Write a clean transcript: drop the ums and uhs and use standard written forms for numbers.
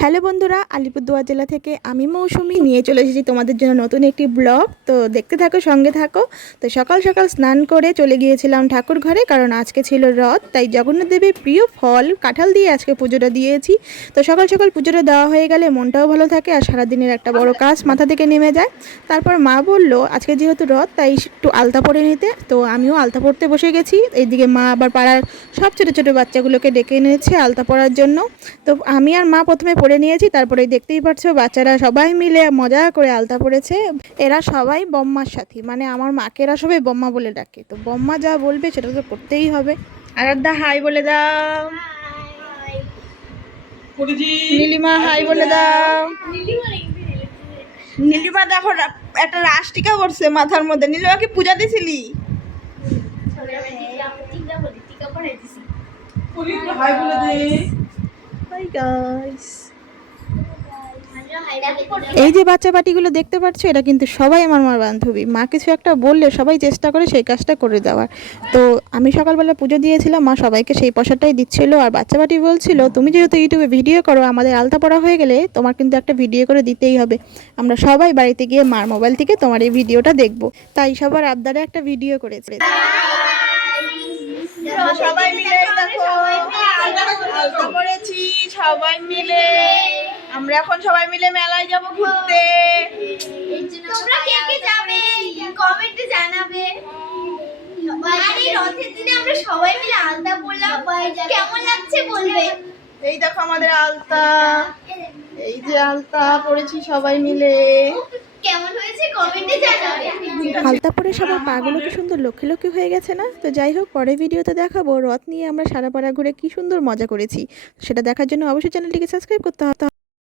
Hello বন্ধুরা, আলিপুরদুয়ার জেলা থেকে আমি মৌসুমি নিয়ে চলে এসেছি তোমাদের জন্য নতুন একটি ব্লগ। তো দেখতে থাকো, সঙ্গে থাকো। তো সকাল সকাল স্নান করে চলে গিয়েছিলাম ঠাকুর ঘরে, কারণ আজকে ছিল রথ। তাই জগন্নাথ দেবীর প্রিয় ফল কাঁঠাল দিয়ে আজকে পুজোটা দিয়েছি। তো সকাল সকাল পুজোটা দেওয়া হয়ে গেলে মনটাও ভালো থাকে আর সারাদিনের একটা বড় কাজ মাথা থেকে নেমে যায়। তারপর মা বলল আজকে যেহেতু রথ তাই একটু আলতা পরে নিতে। তো আমিও আলতা পরতে বসে গেছি। এইদিকে মা আবার পাড়ার সব ছোটো ছোটো বাচ্চাগুলোকে ডেকে এনেছে আলতা পরার জন্য। তো আমি আর মা প্রথমে পরে নিয়েছি, তারপরে দেখতেই পাচ্ছো বাচ্চারা সবাই মিলে মজা করে আলতা পড়েছে। এরা সবাই বম্মার সাথী, মানে আমার মাকে এরা সবাই বম্মা বলে ডাকে। তো বম্মা যা বলবে সেটা তো করতেই হবে। আরাধ্যা হাই বলে দাও, নীলিমা হাই বলে দাও। নীলিমা দেখো একটা রাষ্ট্রিকা করছে মাথার মধ্যে। নীলিমা কি পূজা দিছিলি? এই যে বাচ্চা পাটিগুলো দেখতে পাচ্ছ, এটা কিন্তু সবাই আমার মার বান্ধবী। মা কিছু একটা বললে সবাই চেষ্টা করে সেই কাজটা করে দেওয়ার। তো আমি সকালবেলা পুজো দিয়েছিলাম, মা সবাইকে সেই প্রসাদটাই দিচ্ছিল। আর বাচ্চা পাটি বলছিল তুমি যেহেতু ইউটিউবে ভিডিও করো, আমাদের আলতা পড়া হয়ে গেলে তোমার কিন্তু একটা ভিডিও করে দিতেই হবে। আমরা সবাই বাড়িতে গিয়ে মার মোবাইল থেকে তোমার এই ভিডিওটা দেখবো। তাই সবার আবদারে একটা ভিডিও করেছে। সবাই মিলে দেখো আলতা পড়েছি সবাই মিলে। আমরা এখন সবাই মিলে মেলায় যাব ঘুরতে। তোমরা কে কে যাবে কমেন্টে জানাবে। আর এই রথের দিনে আমরা সবাই মিলে আলতা পরলাম, কেমন লাগছে বলবে। এই দেখো আমাদের আলতা, এই যে আলতা পড়েছি সবাই মিলে। কেমন হয়েছে কমেন্টে জানাবে। আলতা পরে সবার পাগুলো কি সুন্দর লক্ষ্মী লক্ষ্মী হয়ে গেছে না? তো যাই হোক, পরের ভিডিওতে দেখাবো রথ নিয়ে আমরা সারা পাড়া ঘুরে কি সুন্দর মজা করেছি। সেটা দেখার জন্য অবশ্যই চ্যানেলটিকে সাবস্ক্রাইব করতে হবে।